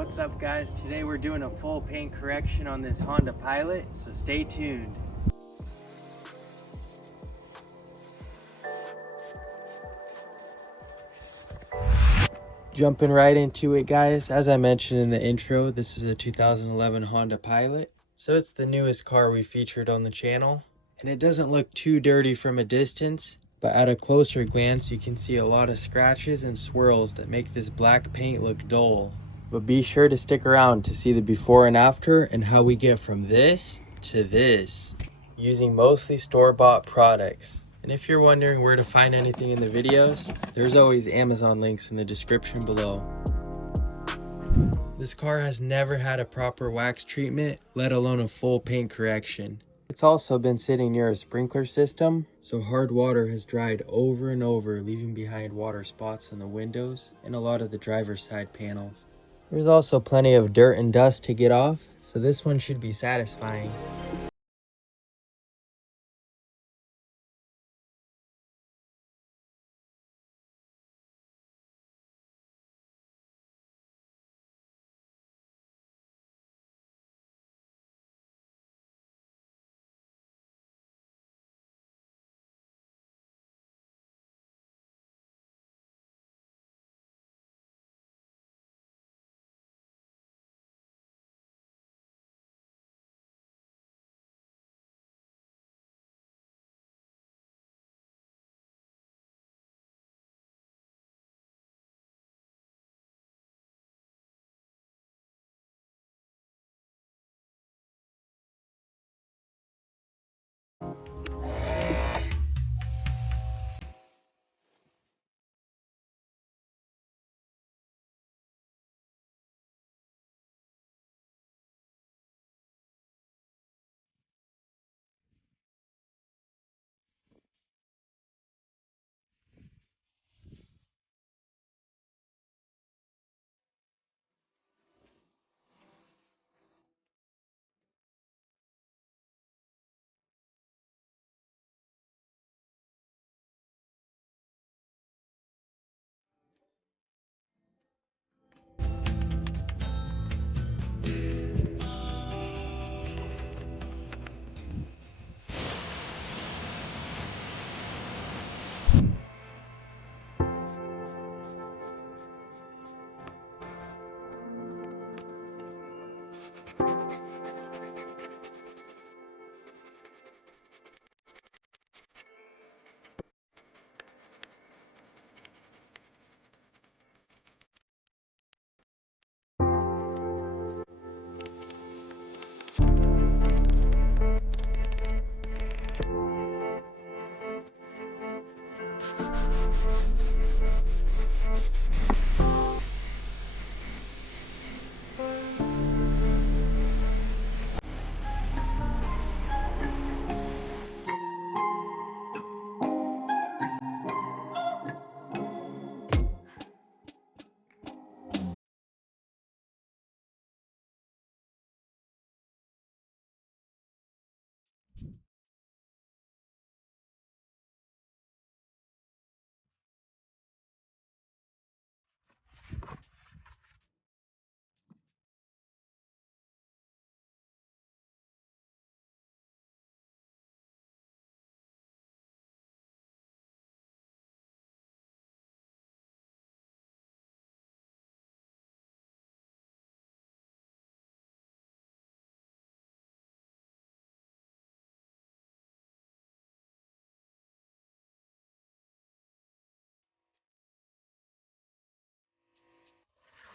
What's up guys? Today we're doing a full paint correction on this Honda Pilot, so stay tuned. Jumping right into it guys, as I mentioned in the intro, this is a 2011 Honda Pilot. So it's the newest car we featured on the channel, and it doesn't look too dirty from a distance, but at a closer glance you can see a lot of scratches and swirls that make this black paint look dull. But be sure to stick around to see the before and after and how we get from this to this, using mostly store-bought products. And if you're wondering where to find anything in the videos, there's always Amazon links in the description below. This car has never had a proper wax treatment, let alone a full paint correction. It's also been sitting near a sprinkler system, so hard water has dried over and over, leaving behind water spots in the windows and a lot of the driver's side panels. There's also plenty of dirt and dust to get off, so this one should be satisfying.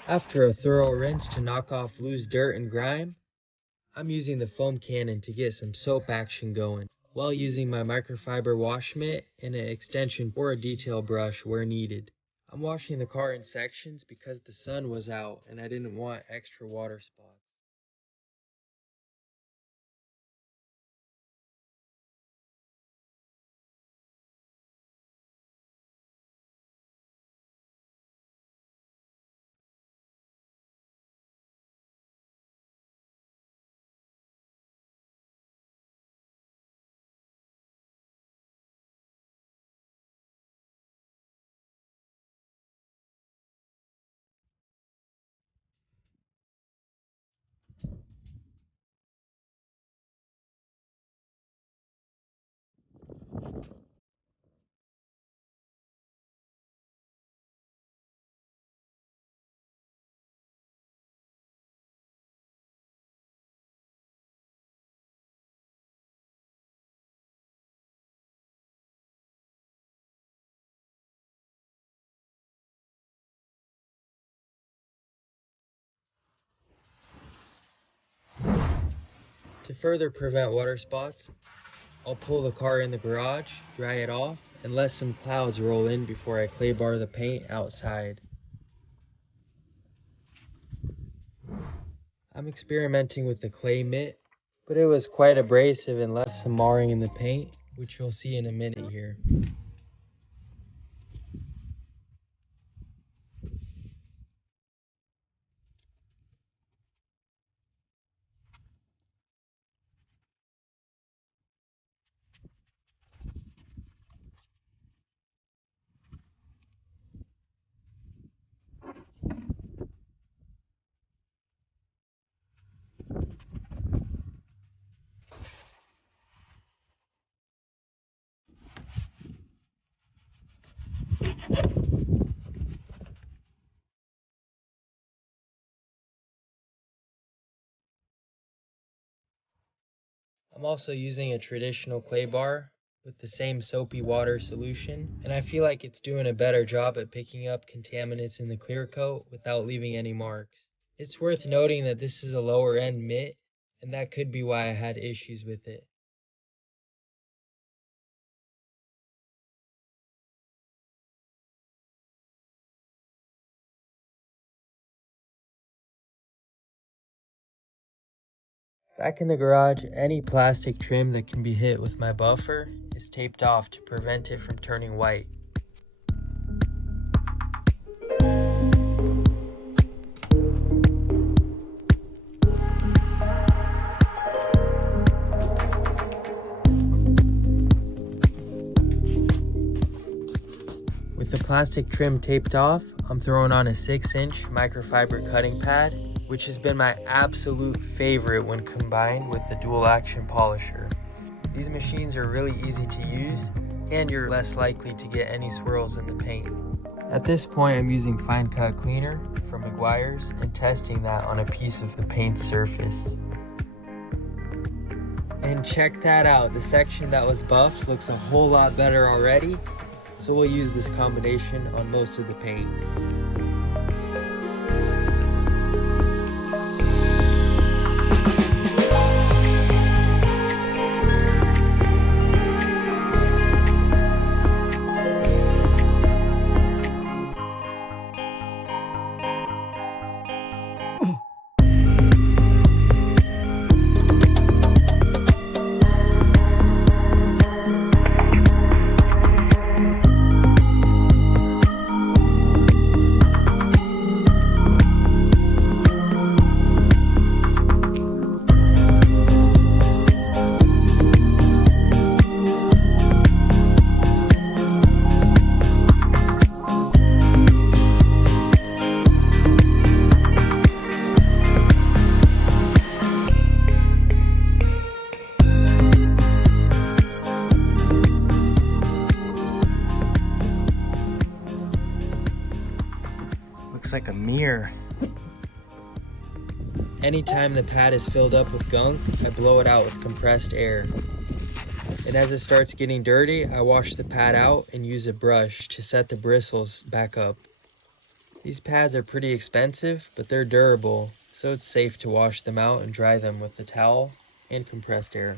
After a thorough rinse to knock off loose dirt and grime, I'm using the foam cannon to get some soap action going, while using my microfiber wash mitt and an extension or a detail brush where needed. I'm washing the car in sections because the sun was out and I didn't want extra water spots. To further prevent water spots, I'll pull the car in the garage, dry it off, and let some clouds roll in before I clay bar the paint outside. I'm experimenting with the clay mitt, but it was quite abrasive and left some marring in the paint, which you'll see in a minute here. I'm also using a traditional clay bar with the same soapy water solution, and I feel like it's doing a better job at picking up contaminants in the clear coat without leaving any marks. It's worth noting that this is a lower end mitt, and that could be why I had issues with it. Back in the garage, any plastic trim that can be hit with my buffer is taped off to prevent it from turning white. With the plastic trim taped off, I'm throwing on a 6-inch microfiber cutting pad, which has been my absolute favorite when combined with the dual action polisher. These machines are really easy to use, and you're less likely to get any swirls in the paint. At this point, I'm using fine cut cleaner from Meguiar's and testing that on a piece of the paint surface. And check that out, the section that was buffed looks a whole lot better already, so we'll use this combination on most of the paint. Looks like a mirror. Anytime the pad is filled up with gunk, I blow it out with compressed air. And as it starts getting dirty, I wash the pad out and use a brush to set the bristles back up. These pads are pretty expensive, but they're durable, so it's safe to wash them out and dry them with a towel and compressed air.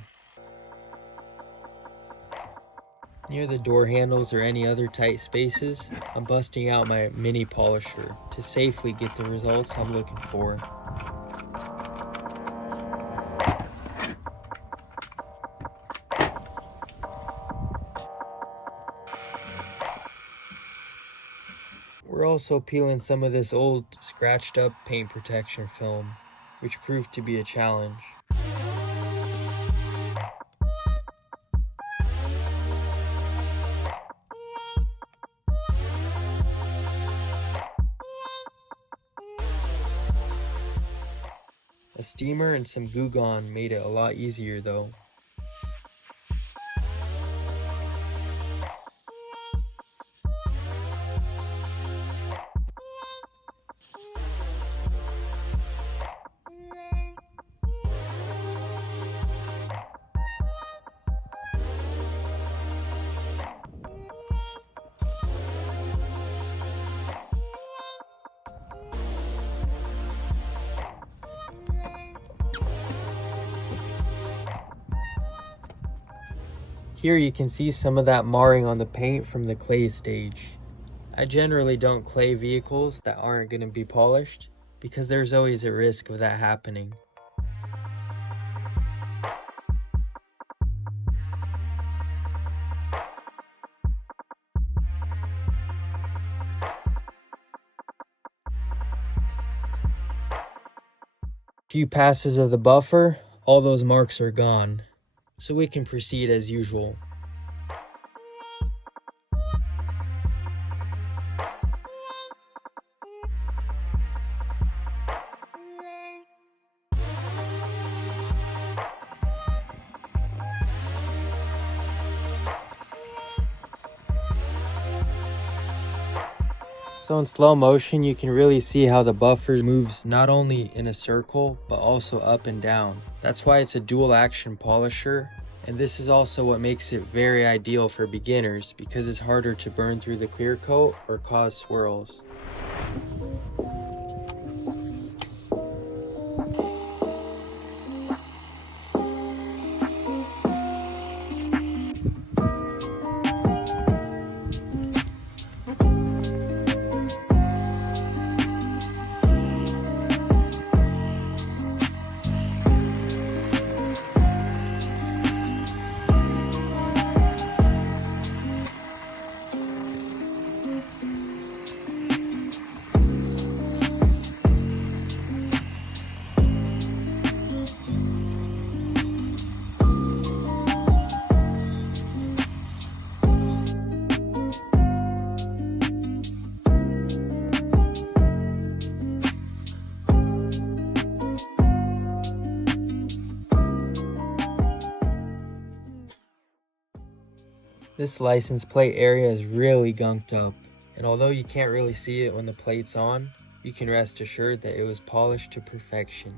Near the door handles or any other tight spaces, I'm busting out my mini polisher to safely get the results I'm looking for. We're also peeling some of this old, scratched up paint protection film, which proved to be a challenge. A steamer and some Goo Gone made it a lot easier though. Here you can see some of that marring on the paint from the clay stage. I generally don't clay vehicles that aren't going to be polished because there's always a risk of that happening. Few passes of the buffer, all those marks are gone, so we can proceed as usual. So in slow motion, you can really see how the buffer moves not only in a circle, but also up and down. That's why it's a dual action polisher. And this is also what makes it very ideal for beginners because it's harder to burn through the clear coat or cause swirls. This license plate area is really gunked up, and although you can't really see it when the plate's on, you can rest assured that it was polished to perfection.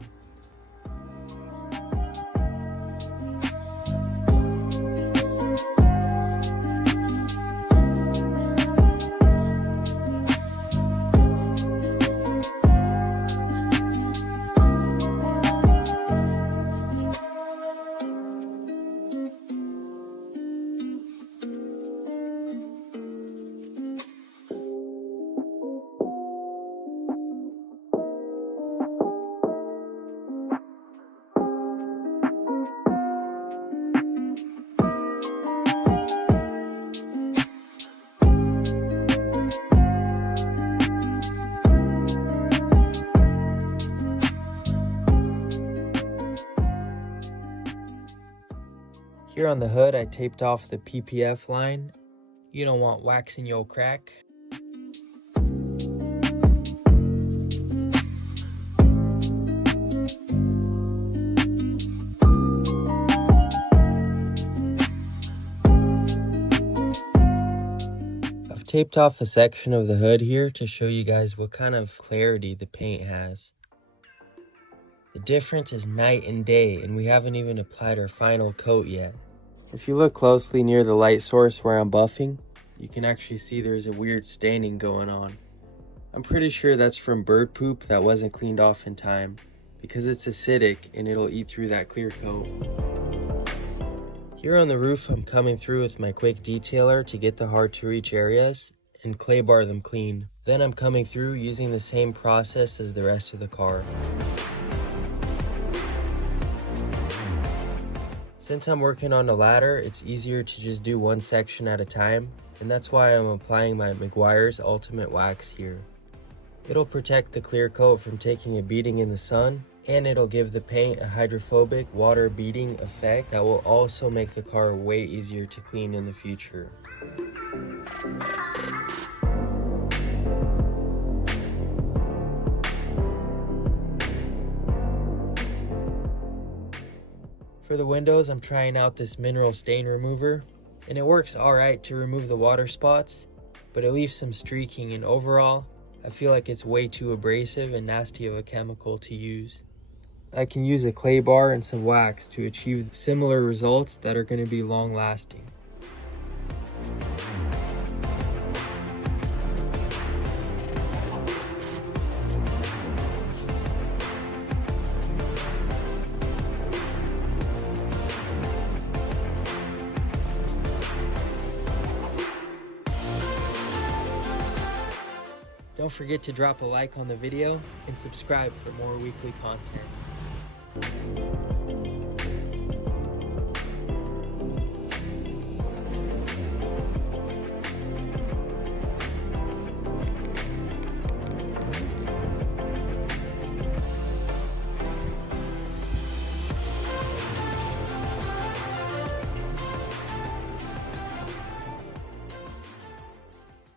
Here on the hood, I taped off the PPF line. You don't want wax in your crack. I've taped off a section of the hood here to show you guys what kind of clarity the paint has. The difference is night and day, and we haven't even applied our final coat yet. If you look closely near the light source where I'm buffing, you can actually see there's a weird staining going on. I'm pretty sure that's from bird poop that wasn't cleaned off in time, because it's acidic and it'll eat through that clear coat. Here on the roof, I'm coming through with my quick detailer to get the hard to reach areas and clay bar them clean. Then I'm coming through using the same process as the rest of the car. Since I'm working on a ladder, it's easier to just do one section at a time, and that's why I'm applying my Meguiar's Ultimate Wax here. It'll protect the clear coat from taking a beating in the sun, and it'll give the paint a hydrophobic water beading effect that will also make the car way easier to clean in the future. For the windows, I'm trying out this mineral stain remover, and it works alright to remove the water spots, but it leaves some streaking, and overall, I feel like it's way too abrasive and nasty of a chemical to use. I can use a clay bar and some wax to achieve similar results that are going to be long lasting. Don't forget to drop a like on the video and subscribe for more weekly content.